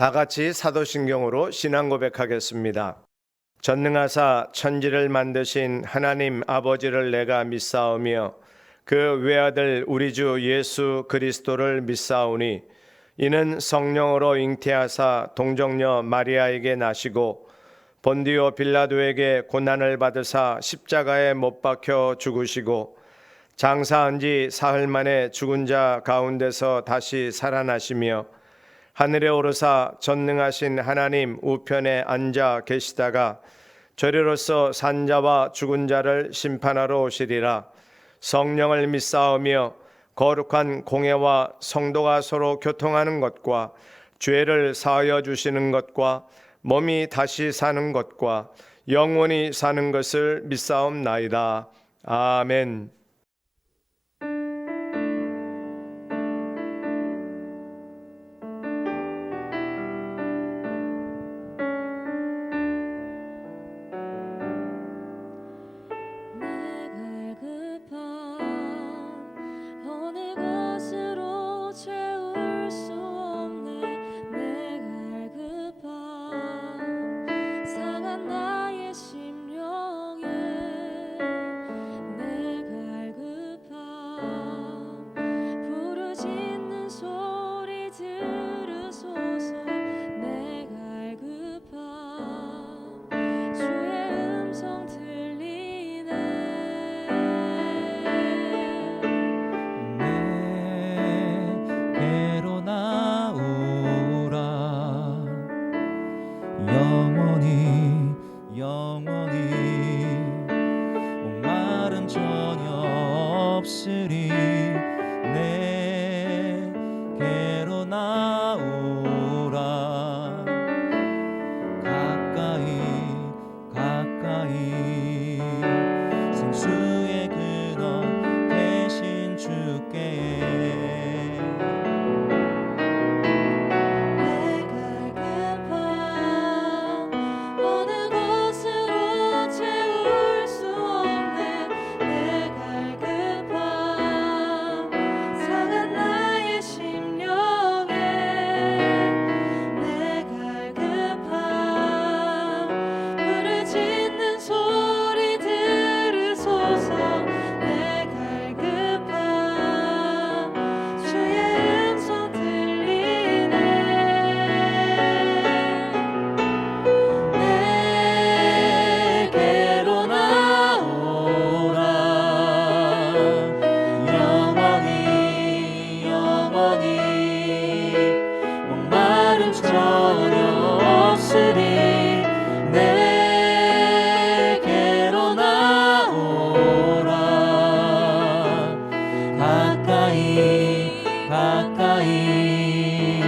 다 같이 사도신경으로 신앙 고백하겠습니다. 전능하사 천지를 만드신 하나님 아버지를 내가 믿사오며 그 외아들 우리 주 예수 그리스도를 믿사오니 이는 성령으로 잉태하사 동정녀 마리아에게 나시고 본디오 빌라도에게 고난을 받으사 십자가에 못 박혀 죽으시고 장사한 지 사흘 만에 죽은 자 가운데서 다시 살아나시며 하늘에 오르사 전능하신 하나님 우편에 앉아 계시다가 저리로서 산자와 죽은 자를 심판하러 오시리라. 성령을 믿사오며 거룩한 공회와 성도가 서로 교통하는 것과 죄를 사하여 주시는 것과 몸이 다시 사는 것과 영원히 사는 것을 믿사옵나이다. 아멘. 목마른 전혀 없으리. 내게로 나오라. 가까이 생수의 근원 대신 주께. 가까이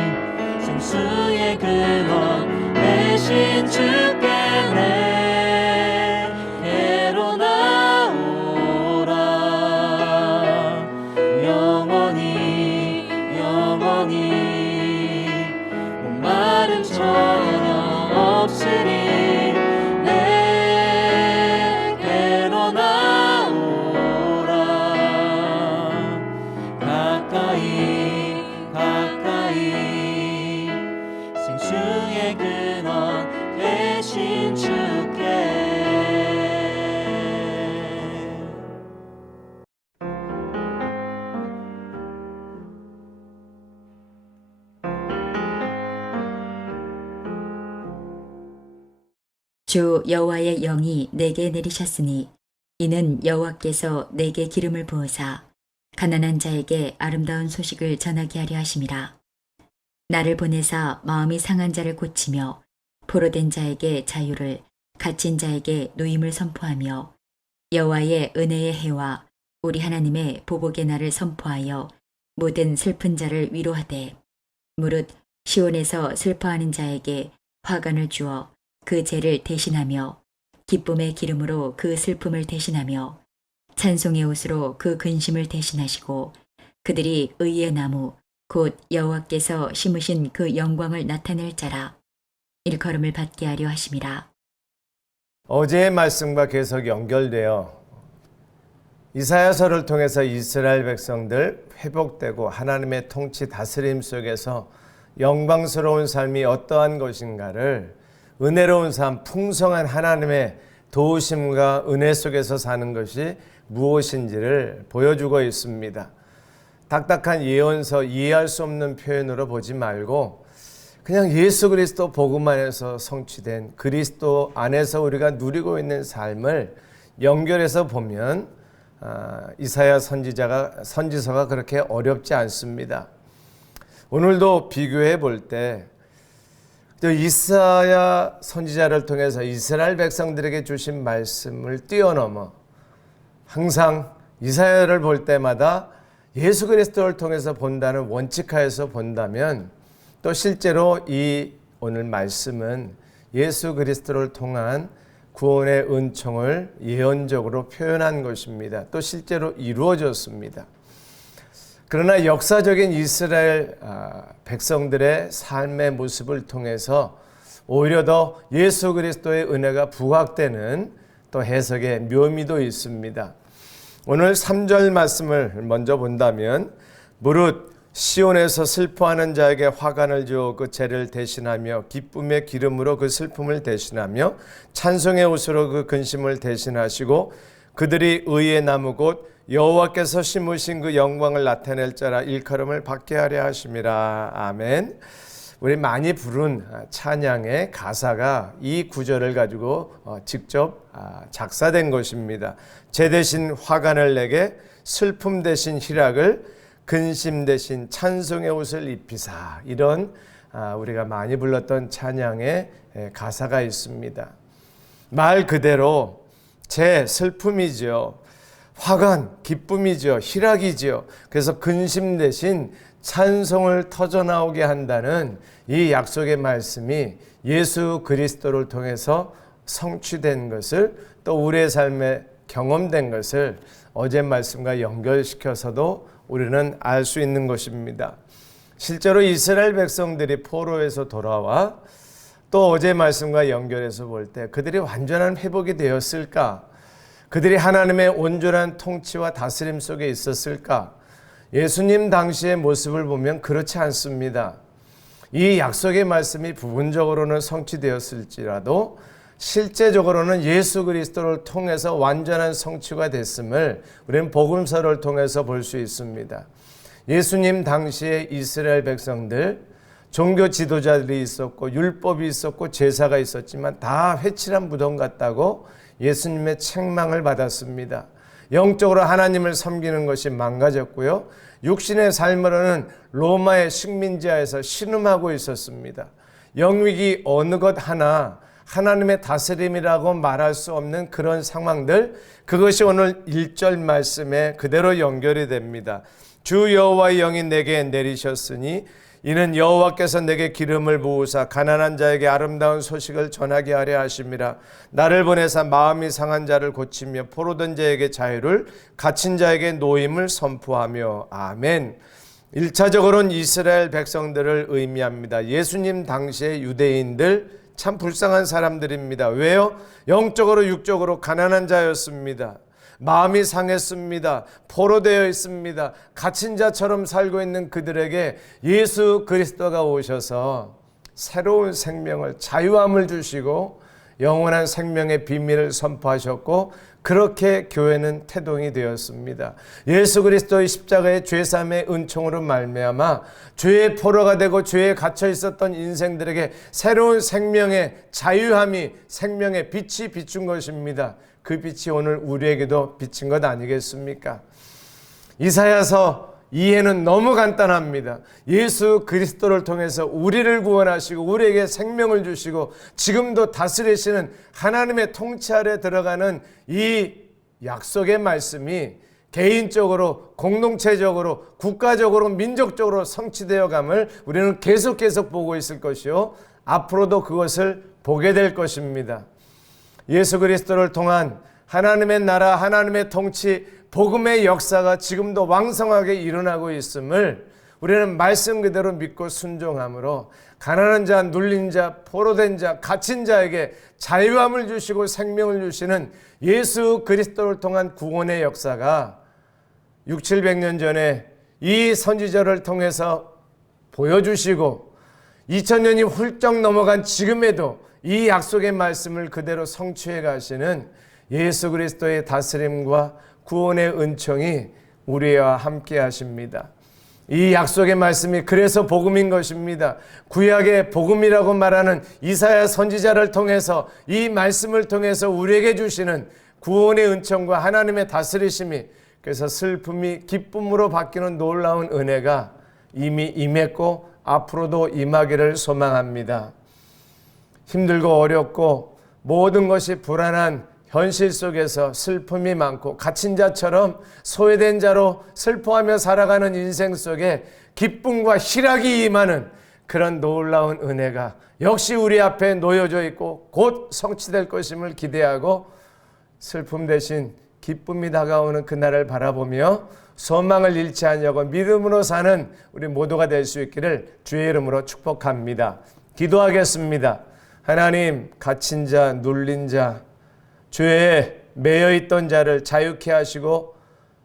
생수의 근원 대신 주께. 내게로 나오라. 영원히 목마름 전혀 없으리. 내게로 나오라. 가까이 생수의 근원 대신 주께. 주 여호와의 영이 내게 내리셨으니 이는 여호와께서 내게 기름을 부으사 가난한 자에게 아름다운 소식을 전하게 하려 하심이라. 나를 보내사 마음이 상한 자를 고치며 포로된 자에게 자유를, 갇힌 자에게 노임을 선포하며 여호와의 은혜의 해와 우리 하나님의 보복의 날을 선포하여 모든 슬픈 자를 위로하되 무릇 시온에서 슬퍼하는 자에게 화관을 주어 그 죄를 대신하며 기쁨의 기름으로 그 슬픔을 대신하며 찬송의 옷으로 그 근심을 대신하시고 그들이 의의 나무 곧 여호와께서 심으신 그 영광을 나타낼 자라. 일컬음을 받게 하려 하심이라. 어제의 말씀과 계속 연결되어 이사야서를 통해서 이스라엘 백성들 회복되고 하나님의 통치 다스림 속에서 영광스러운 삶이 어떠한 것인가를 은혜로운 삶, 풍성한 하나님의 도우심과 은혜 속에서 사는 것이 무엇인지를 보여주고 있습니다. 딱딱한 예언서, 이해할 수 없는 표현으로 보지 말고 그냥 예수 그리스도 복음 안에서 성취된 그리스도 안에서 우리가 누리고 있는 삶을 연결해서 보면 이사야 선지서가 그렇게 어렵지 않습니다. 오늘도 비교해 볼 때 이사야 선지자를 통해서 이스라엘 백성들에게 주신 말씀을 뛰어넘어 항상 이사야를 볼 때마다 예수 그리스도를 통해서 본다는 원칙하에서 본다면 또 실제로 이 오늘 말씀은 예수 그리스도를 통한 구원의 은총을 예언적으로 표현한 것입니다. 또 실제로 이루어졌습니다. 그러나 역사적인 이스라엘 백성들의 삶의 모습을 통해서 오히려 더 예수 그리스도의 은혜가 부각되는 또 해석의 묘미도 있습니다. 오늘 3절 말씀을 먼저 본다면 무릇 시온에서 슬퍼하는 자에게 화관을 주어 그 죄를 대신하며 기쁨의 기름으로 그 슬픔을 대신하며 찬송의 옷으로 그 근심을 대신하시고 그들이 의의 나무 곧 여호와께서 심으신 그 영광을 나타낼 자라 일컬음을 받게 하려 하심이라. 아멘. 우리 많이 부른 찬양의 가사가 이 구절을 가지고 직접 작사된 것입니다. 죄 대신 화관을 내게 슬픔 대신 희락을 근심 대신 찬송의 옷을 입히사. 이런 우리가 많이 불렀던 찬양의 가사가 있습니다. 말 그대로 죄 슬픔이죠. 화관 기쁨이죠. 희락이죠. 그래서 근심 대신 찬송을 터져나오게 한다는 이 약속의 말씀이 예수 그리스도를 통해서 성취된 것을 또 우리의 삶에 경험된 것을 어제 말씀과 연결시켜서도 우리는 알 수 있는 것입니다. 실제로 이스라엘 백성들이 포로에서 돌아와 또 어제 말씀과 연결해서 볼 때 그들이 완전한 회복이 되었을까? 그들이 하나님의 온전한 통치와 다스림 속에 있었을까? 예수님 당시의 모습을 보면 그렇지 않습니다. 이 약속의 말씀이 부분적으로는 성취되었을지라도 실제적으로는 예수 그리스도를 통해서 완전한 성취가 됐음을 우리는 복음서를 통해서 볼 수 있습니다. 예수님 당시의 이스라엘 백성들, 종교 지도자들이 있었고 율법이 있었고 제사가 있었지만 다 회칠한 무덤 같다고 예수님의 책망을 받았습니다. 영적으로 하나님을 섬기는 것이 망가졌고요. 육신의 삶으로는 로마의 식민지하에서 신음하고 있었습니다. 영육이 어느 것 하나 하나님의 다스림이라고 말할 수 없는 그런 상황들, 그것이 오늘 1절 말씀에 그대로 연결이 됩니다. 주 여호와의 영이 내게 내리셨으니 이는 여호와께서 내게 기름을 부으사 가난한 자에게 아름다운 소식을 전하게 하려 하심이라. 나를 보내사 마음이 상한 자를 고치며 포로된 자에게 자유를, 갇힌 자에게 노임을 선포하며. 아멘. 1차적으로는 이스라엘 백성들을 의미합니다. 예수님 당시의 유대인들 참 불쌍한 사람들입니다. 왜요? 영적으로 육적으로 가난한 자였습니다. 마음이 상했습니다. 포로되어 있습니다. 갇힌 자처럼 살고 있는 그들에게 예수 그리스도가 오셔서 새로운 생명을, 자유함을 주시고 영원한 생명의 비밀을 선포하셨고 그렇게 교회는 태동이 되었습니다. 예수 그리스도의 십자가의 죄사함의 은총으로 말미암아 죄의 포로가 되고 죄에 갇혀 있었던 인생들에게 새로운 생명의 자유함이, 생명의 빛이 비춘 것입니다. 그 빛이 오늘 우리에게도 비친 것 아니겠습니까? 이사야서 이해는 너무 간단합니다. 예수 그리스도를 통해서 우리를 구원하시고 우리에게 생명을 주시고 지금도 다스리시는 하나님의 통치 아래 들어가는 이 약속의 말씀이 개인적으로, 공동체적으로, 국가적으로, 민족적으로 성취되어 감을 우리는 계속 보고 있을 것이요, 앞으로도 그것을 보게 될 것입니다. 예수 그리스도를 통한 하나님의 나라, 하나님의 통치, 복음의 역사가 지금도 왕성하게 일어나고 있음을 우리는 말씀 그대로 믿고 순종함으로 가난한 자, 눌린 자, 포로된 자, 갇힌 자에게 자유함을 주시고 생명을 주시는 예수 그리스도를 통한 구원의 역사가 600~700년 전에 이 선지자를 통해서 보여주시고 2000년이 훌쩍 넘어간 지금에도 이 약속의 말씀을 그대로 성취해 가시는 예수 그리스도의 다스림과 구원의 은총이 우리와 함께 하십니다. 이 약속의 말씀이 그래서 복음인 것입니다. 구약의 복음이라고 말하는 이사야 선지자를 통해서 이 말씀을 통해서 우리에게 주시는 구원의 은총과 하나님의 다스리심이, 그래서 슬픔이 기쁨으로 바뀌는 놀라운 은혜가 이미 임했고 앞으로도 임하기를 소망합니다. 힘들고 어렵고 모든 것이 불안한 현실 속에서 슬픔이 많고 갇힌 자처럼 소외된 자로 슬퍼하며 살아가는 인생 속에 기쁨과 희락이 임하는 그런 놀라운 은혜가 역시 우리 앞에 놓여져 있고 곧 성취될 것임을 기대하고 슬픔 대신 기쁨이 다가오는 그날을 바라보며 소망을 잃지 않으려고 믿음으로 사는 우리 모두가 될 수 있기를 주의 이름으로 축복합니다. 기도하겠습니다. 하나님, 갇힌 자, 눌린 자, 죄에 매여 있던 자를 자유케 하시고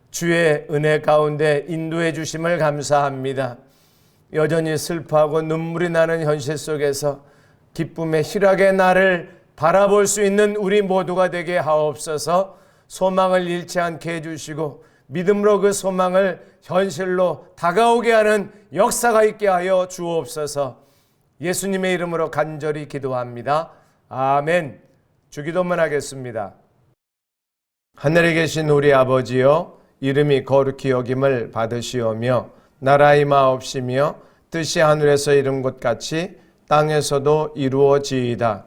주의 은혜 가운데 인도해 주심을 감사합니다. 여전히 슬퍼하고 눈물이 나는 현실 속에서 기쁨의 희락의 날을 바라볼 수 있는 우리 모두가 되게 하옵소서. 소망을 잃지 않게 해주시고 믿음으로 그 소망을 현실로 다가오게 하는 역사가 있게 하여 주옵소서. 예수님의 이름으로 간절히 기도합니다. 아멘. 주기도만 하겠습니다. 하늘에 계신 우리 아버지여, 이름이 거룩히 여김을 받으시오며 나라 임하옵시며 뜻이 하늘에서 이룬 것 같이 땅에서도 이루어지이다.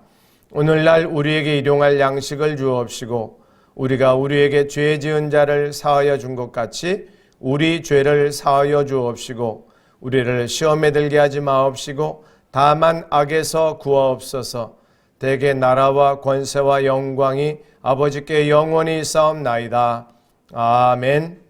오늘날 우리에게 일용할 양식을 주옵시고 우리가 우리에게 죄 지은 자를 사하여 준 것 같이 우리 죄를 사하여 주옵시고 우리를 시험에 들게 하지 마옵시고 다만 악에서 구하옵소서. 대개 나라와 권세와 영광이 아버지께 영원히 있사옵나이다. 아멘.